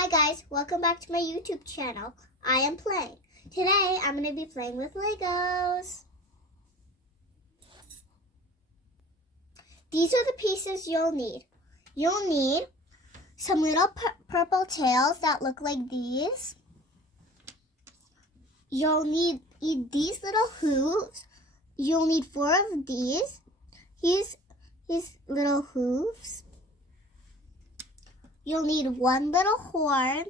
Hi guys, welcome back to my YouTube channel. I am playing. Today I'm going to be playing with Legos. These are the pieces you'll need. You'll need some little purple tails that look like these. You'll need these little hooves. You'll need 4 of these. These little hooves. You'll need 1 little horn.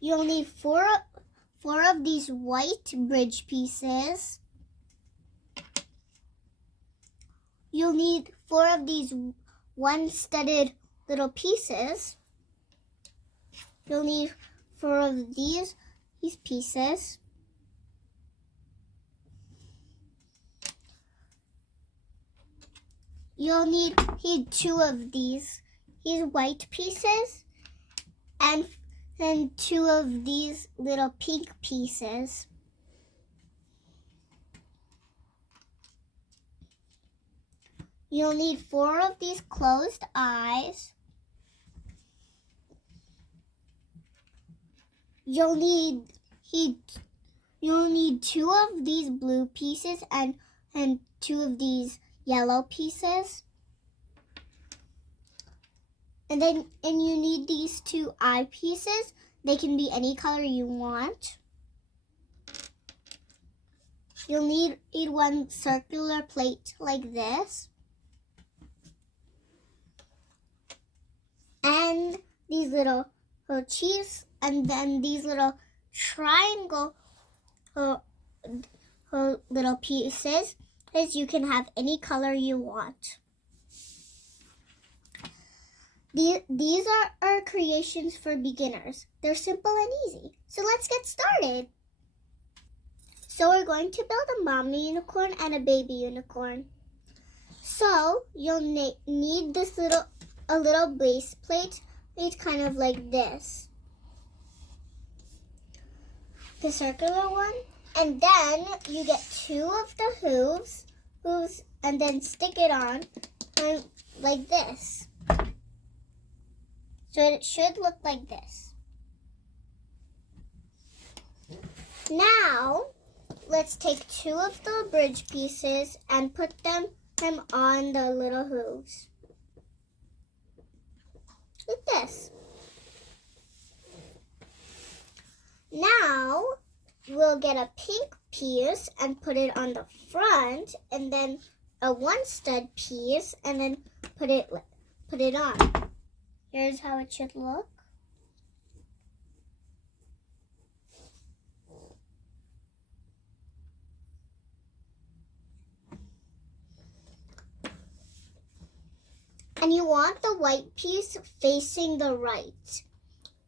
You'll need 4 of these white bridge pieces. You'll need 4 of these one-studded little pieces. You'll need 4 of these pieces. You'll need 2 of these white pieces and 2 of these little pink pieces. You'll need 4 of these closed eyes. You'll need 2 of these blue pieces and 2 of these yellow pieces. And you need these 2 eye pieces. They can be any color you want. You'll need 1 circular plate like this. And these little cheese, and then these little triangle little pieces. As you can have any color you want. These are our creations for beginners. They're simple and easy. So let's get started. So we're going to build a mommy unicorn and a baby unicorn. So you'll need this a little base plate made kind of like this. The circular one. And then you get 2 of the hooves, and then stick it on like this. So it should look like this. Now, let's take 2 of the bridge pieces and put them on the little hooves. Like this. Now, we'll get a pink piece and put it on the front, and then a 1 stud piece, and then put it on. Here's how it should look. And you want the white piece facing the right,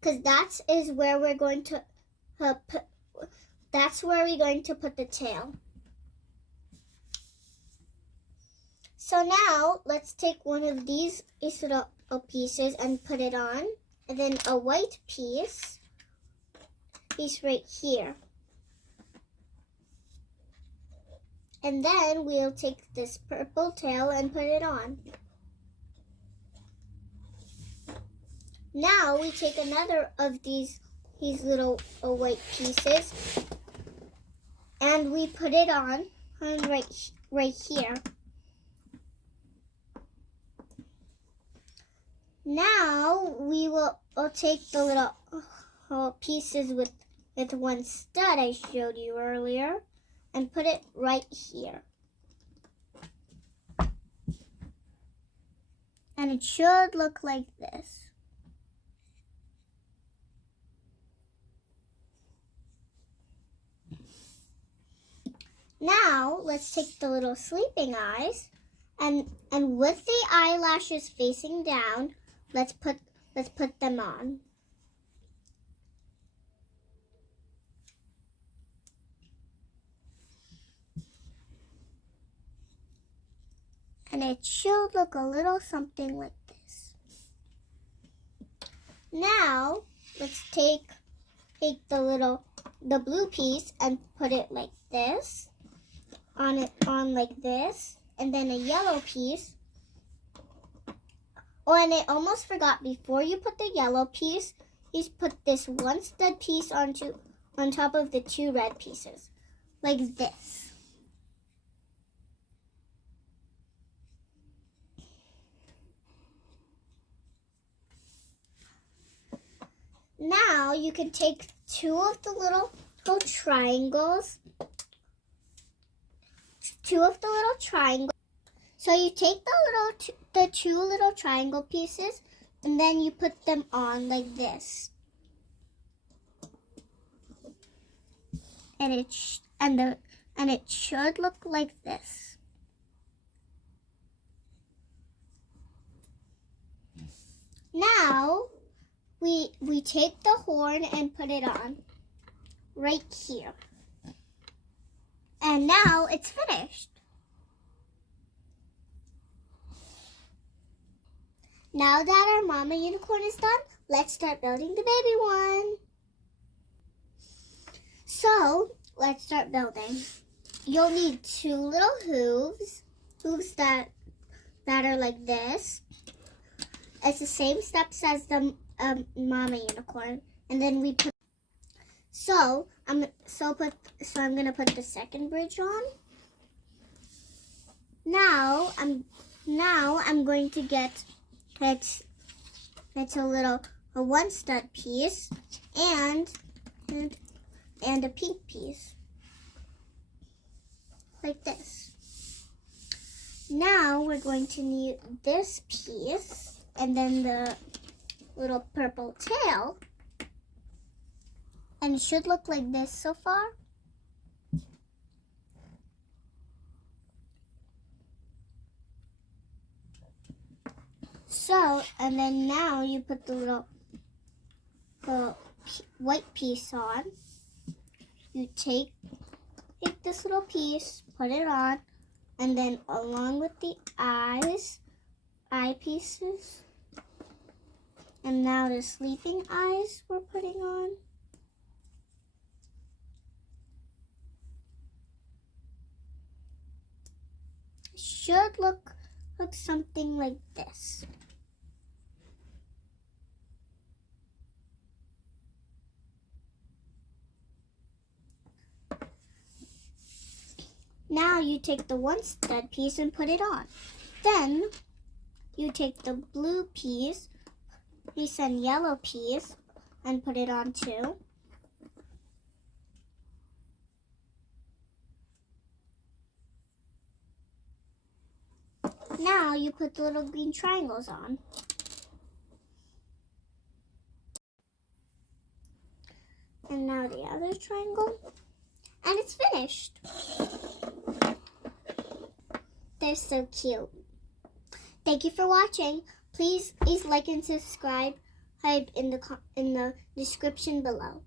because that is where we're going to put. That's where we're going to put the tail. So now let's take 1 of these little pieces and put it on, and then a white piece right here. And then we'll take this purple tail and put it on. Now we take another of these little white pieces, and we put it on right here. Now we'll take the little pieces with 1 stud I showed you earlier and put it right here. And it should look like this. Now, let's take the little sleeping eyes, and with the eyelashes facing down, let's put them on. And it should look a little something like this. Now, let's take the blue piece and put it like this. On like this, and then a yellow piece Oh, and I almost forgot, before you put the yellow piece, you put this one stud piece on top of the 2 red pieces, like this. Now you can take 2 of the little triangles. So you take the 2 little triangle pieces, and then you put them on like this. And it should look like this. Now we take the horn and put it on right here. And now it's finished. Now that our mama unicorn is done, let's start building the baby one. So let's start building. You'll need 2 little hooves that are like this. It's the same steps as the mama unicorn, and then we put. So I'm gonna put the second bridge on. Now I'm going to get it's a 1 stud piece and a pink piece, like this. Now we're going to need this piece and then the little purple tail, and it should look like this so far. So, and then now you put the little white piece on. You take this little piece, put it on, and then along with the eye pieces, and now the sleeping eyes we're putting on. Should look something like this. Now you take the 1 stud piece and put it on. Then you take the blue piece and yellow piece and put it on too. Now you put the little green triangles on. And now the other triangle. And it's finished. They're so cute. Thank you for watching. Please like and subscribe in the description below.